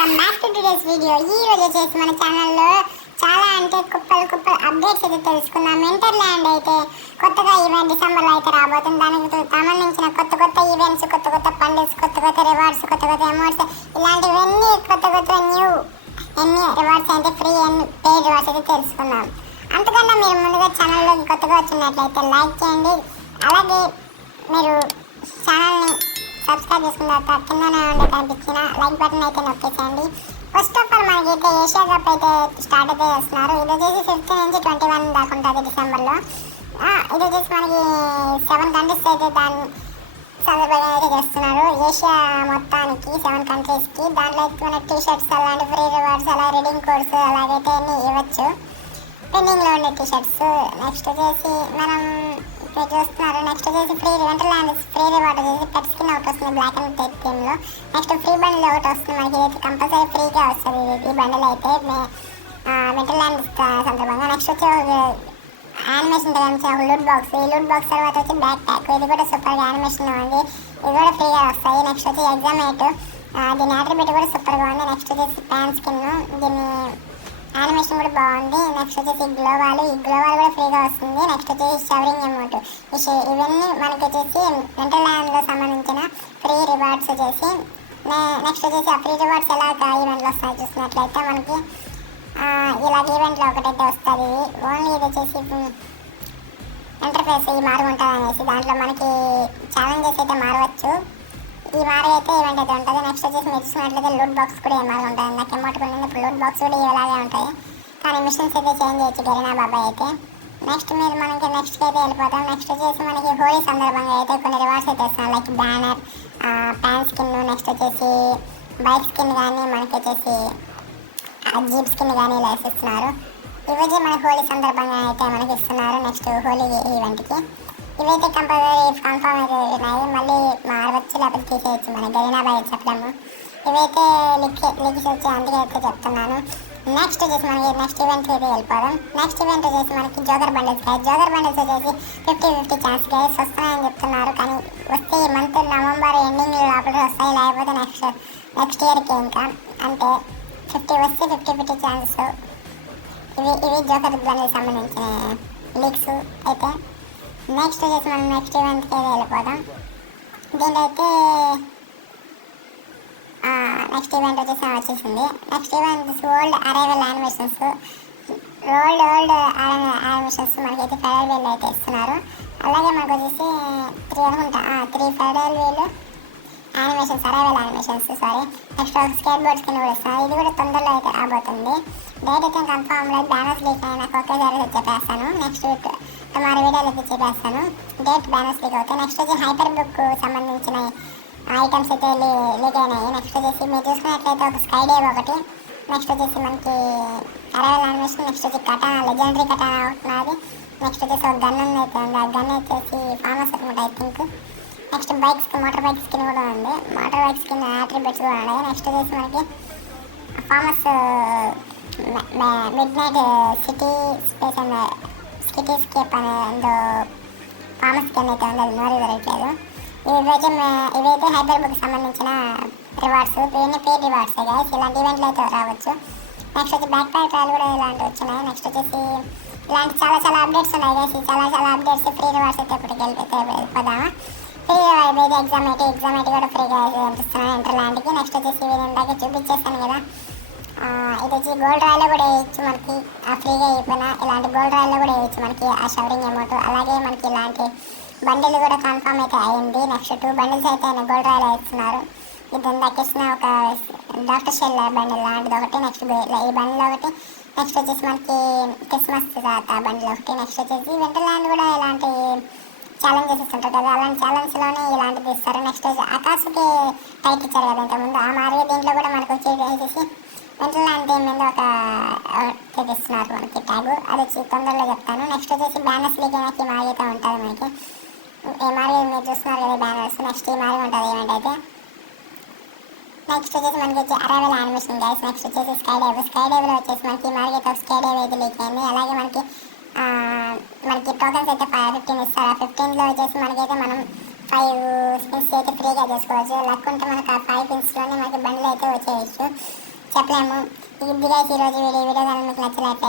Welcome back to today's video. ఈ రోజు వచ్చేసి మన ఛానల్లో చాలా అంటే కుప్పలు అప్డేట్స్ అయితే తెలుసుకుందాం. ఇంటర్ ల్యాండ్ అయితే కొత్తగా ఈవెంట్ డిసెంబర్లో అయితే రాబోతుంది. దానికి సంబంధించిన కొత్త ఈవెంట్స్, కొత్త పండుగస్, కొత్త రివార్డ్స్, కొత్త అమౌంట్స్, ఇలాంటివన్నీ కొత్త న్యూ ఎన్ని రివార్డ్స్ అంటే ఫ్రీ అండ్ పెయిడ్ రివార్డ్స్ అయితే తెలుసుకుందాం. అంతకన్నా మీరు ముందుగా ఛానల్లోకి కొత్తగా వచ్చినట్లయితే లైక్ చేయండి. అలాగే మీరు ఛానల్ని సబ్స్క్రైబ్ చేసుకున్న తర్వాత కిందనే ఉండే కనిపించిన లైక్ బటన్ అయితే నొక్కేసేయండి. ఫస్ట్ ఆఫ్ ఆల్ మనకైతే ఏషియా కప్ అయితే స్టార్ట్ అయితే చేస్తున్నారు. ఇది వచ్చేసి 5th నుంచి 21 దాకా ఉంటుంది డిసెంబర్లో. ఇది వచ్చేసి మనకి 7 కంట్రీస్ అయితే దాని సందర్భంగా అయితే చేస్తున్నారు. ఏషియా మొత్తానికి 7 కంట్రీస్కి. దాంట్లో అయితే మనకి టీషర్ట్స్, అలాంటి ఫ్రీ రివార్డ్స్, అలా రీడింగ్ కోర్స్ అలాగైతే అన్నీ ఇవ్వచ్చు. పెండింగ్లో ఉండే టీషర్ట్స్. నెక్స్ట్ వచ్చేసి మనం ఇక్కడ చూస్తున్నారు. నెక్స్ట్ వచ్చేసి ఫ్రీ వెంటర్లాండ్ ఫ్రీ రివార్డ్ వచ్చేసి పెట్ స్కిన్ ఒకటి వస్తుంది బ్లాక్ అండ్ వైట్ థీమ్లో. నెక్స్ట్ ఫ్రీ బండిల్ ఒకటి వస్తుంది మనకి. ఇదైతే కంపల్సరీ ఫ్రీగా వస్తుంది ఈ బండిల్ అయితే వెంటర్లాండ్ సందర్భంగా. నెక్స్ట్ వచ్చి యానిమేషన్ ఒక లూట్ బాక్స్. ఈ లూట్ బాక్స్ తర్వాత వచ్చి బ్యాక్ ప్యాక్. ఇది కూడా సూపర్గా యానిమేషన్ ఉంది. ఇది కూడా ఫ్రీగా వస్తాయి. నెక్స్ట్ వచ్చి ఎగ్జామేట్. దీని యాట్రిబ్యూట్ కూడా సూపర్గా ఉంది. నెక్స్ట్ వచ్చేసి ప్యాన్ స్కిన్. దీని యానిమేషన్ కూడా బాగుంది. నెక్స్ట్ వచ్చేసి గ్లోవాల్. ఈ గ్లోవాల్ కూడా ఫ్రీగా వస్తుంది. నెక్స్ట్ వచ్చేసి షవరింగ్ అమౌంట్. ఇవన్నీ మనకి వచ్చేసి వెంటర్లాండ్లో సంబంధించిన ఫ్రీ రివార్డ్స్ వచ్చేసి. నెక్స్ట్ వచ్చేసి ఆ ఫ్రీ రివార్డ్స్ ఎలా ఈవెంట్లో వస్తాయి చూసినట్లయితే మనకి ఇలాగ ఈవెంట్లో ఒకటైతే వస్తుంది. ఓన్లీ ఇది వచ్చేసి ఇంటర్ఫేస్ ఈ మారు ఉంటుంది అనేసి దాంట్లో మనకి ఛాలెంజెస్ అయితే మారవచ్చు. ఈ మారు అయితే ఈవెంట్ అయితే ఉంటుంది. నెక్స్ట్ వచ్చేసి మీరు చూసినట్లయితే లూట్ బాక్స్ కూడా ఏమారు ఉంటుంది. నాకు అమౌంట్ కొన్ని ఇప్పుడు లూట్ బాక్స్ కూడా ఇలాగే ఉంటాయి. కానీ మిషన్స్ అయితే చేంజ్ చేయొచ్చు గరీనా బాబాయ్ అయితే. నెక్స్ట్ మీరు మనకి నెక్స్ట్కి అయితే వెళ్ళిపోతాం. నెక్స్ట్ వచ్చేసి మనకి హోలీ సందర్భంగా అయితే కొన్ని రివార్డ్స్ అయితే ఇస్తున్నారు. Like banner, pan skin, next వచ్చేసి బైక్ స్కిన్ కానీ మనకి వచ్చేసి జీప్ స్కిన్ కానీ ఇలా ఇస్తున్నారు. ఇవైతే మనకి హోలీ సందర్భంగా అయితే మనకి ఇస్తున్నారు. నెక్స్ట్ హోలీ ఈవెంట్కి ఇవైతే కంపల్సరీ కన్ఫర్మ్ అయితే ఉన్నాయి. మళ్ళీ మారవచ్చు లేకపోతే తీసేయచ్చు మనకి గరీనా బాయ్ చెప్పలేము. ఇవైతే లిక్స్ వచ్చి అందుకే అయితే చెప్తున్నాను. నెక్స్ట్ వచ్చేసి మనకి నెక్స్ట్ ఈవెంట్కి అయితే వెళ్ళిపోదాం. నెక్స్ట్ ఈవెంట్ వచ్చేసి మనకి joker bundles guys. Joker bundles వచ్చేసి 50-50 ఛాన్స్ గైస్ వస్తున్నాయని చెప్తున్నారు. కానీ వస్తే ఈ మంత్ నవంబర్ ఎండింగ్ లోపల వస్తాయి. లేకపోతే నెక్స్ట్ ఇయర్కి ఇంకా అంటే 50 వస్తే 50-50 ఛాన్సెస్. ఇవి జోకర్ బండిల్కి సంబంధించిన లీక్స్ అయితే. నెక్స్ట్ వచ్చేసి మనం నెక్స్ట్ ఈవెంట్కి అయితే వెళ్ళిపోదాం. దీంట్లో అయితే నెక్స్ట్ ఈవెంట్ వచ్చేసింది. Next event old arrival animations. Old animations మనకైతే ఫెడరల్ వేలు అయితే ఇస్తున్నారు. అలాగే మనకు వచ్చేసి 3 ఫెడరల్ వేలు animations, arrival animations sorry. Next skateboards కింద కూడా ఇస్తున్నారు. ఇది కూడా తొందరలో అయితే రాబోతుంది. డేట్ అయితే కన్ఫామ్ లేదు. బ్యానర్స్ లీక్ అయినా నాకు ఒకేసారి చెప్పేస్తాను. నెక్స్ట్ మరి వీడియోలు అయితే చెప్పేస్తాను. డేట్ బ్యానర్స్ లీక్ అవుతాయి. నెక్స్ట్ వచ్చి హైపర్ బుక్ సంబంధించిన ఐటమ్స్ అయితే లీక్ అయినాయి. నెక్స్ట్ వచ్చేసి మీరు చూసుకున్నట్లయితే ఒక స్కై డే ఒకటి. నెక్స్ట్ వచ్చేసి మనకి అరైవల్ యానిమేషన్. నెక్స్ట్ వచ్చి కటానా, లెజెండరీ కటానా అవుతున్నది. నెక్స్ట్ వచ్చేసి ఒక గన్ అయితే ఉంది. ఆ గన్ వచ్చేసి ఫామస్ అనుకుంటా ఐ థింక్. నెక్స్ట్ బైక్స్కి మోటార్ బైక్ స్కిన్ కూడా ఉంది. మోటార్ బైక్ స్కిన్ యాట్రిబ్యూట్స్ కూడా ఉన్నాయి. నెక్స్ట్ వచ్చేసి మనకి famous mid night city space and city scape అనేది ఫామస్ స్కిన్ అయితే ఉంది. అది నోరు జరగట్లేదు. ఇవైతే హైపర్ బుక్ సంబంధించిన రివార్డ్స్. ఇవన్నీ పేడ్ రివార్డ్స్ గైస్. ఇలాంటి ఈవెంట్లు అయితే రావచ్చు. నెక్స్ట్ వచ్చి బ్యాక్ ప్యాక్ ట్రాయల్ కూడా ఇలాంటివి వచ్చినాయి. నెక్స్ట్ వచ్చేసి ఇలాంటి చాలా అప్డేట్స్ ఉన్నాయి గైస్. చాలా అప్డేట్స్ ఫ్రీ రివార్డ్స్ అయితే ఇప్పటికి వెళ్ళిపోదామా. ఫ్రీ రివార్డ్ అయితే ఎగ్జామ్ అయితే కూడా ఫ్రీగా పంపిస్తున్నాను ఇంటర్లాండ్కి. నెక్స్ట్ వచ్చేసి ఇవి ఇందాక చూపించేస్తాను కదా. ఇది వచ్చి గోల్డ్ రాయిలో కూడా వేయచ్చు మనకి ఫ్రీగా అయిపోయినా. ఇలాంటి గోల్డ్ రాయిలో కూడా వేయచ్చు మనకి ఆ షవరింగ్ అమౌంట్. అలాగే మనకి ఇలాంటి బండిల్ కూడా కన్ఫర్మ్ అయితే అయింది. నెక్స్ట్ 2 బండిల్స్ అయితే గోల్డ్ రాయిలో వేస్తున్నారు. ఇది ఇందాకేసిన ఒక డాక్టర్ షెల్ బండిల్ లాంటిది ఒకటి. నెక్స్ట్ ఈ బండిల్ ఒకటి. నెక్స్ట్ వచ్చేసి మనకి క్రిస్మస్ బండిల్ ఒకటి. నెక్స్ట్ వచ్చేసి వెంటర్లాండ్ కూడా ఇలాంటి ఛాలెంజెస్ ఇస్తుంటారు కదా. అలాంటి ఛాలెంజ్లోనే ఇలాంటిది ఇస్తారు. నెక్స్ట్ వచ్చి ఆకాశకి టైట్ ఇచ్చారు కదా ఇంతకుముందు. ఆ మాదిరిగా దీంట్లో కూడా మనకు వచ్చేసి వెంటర్లాండ్ దీని మీద ఒక తెగిస్తున్నారు మనకి ట్యాగ్. అది వచ్చి తొందరలో చెప్తాను. నెక్స్ట్ వచ్చేసి బ్యానర్స్ లీక్ అయినాక ఈ మారిగా ఉంటుంది మనకి. ఈ మారి మీరు చూస్తున్నారు కదా బ్యానర్స్. నెక్స్ట్ ఈ మారి ఉంటుంది ఈవెంట్ అయితే. నెక్స్ట్ వచ్చేసి మనకి వచ్చి అరైవల్ యానిమేషన్ గైస్. నెక్స్ట్ వచ్చేసి స్కై డేవ్లో వచ్చేసి మనకి ఈ మారిగా అయితే స్కై డేవ్ అయితే లీక్ అయింది. అలాగే మనకి టోకెన్స్ అయితే 15 ఇస్తారు. ఆ 15లో వచ్చేసి మనకైతే మనం 5 స్పిన్స్ అయితే ఫ్రీగా చేసుకోవచ్చు. లక్ ఉంటే మనకు ఆ 5 స్పిన్స్లోనే మనకి బండ్లు అయితే వచ్చేయచ్చు. చెప్పలేము. ఇది గైస్ ఈరోజు వీడియో కానీ మీకు నచ్చినట్లయితే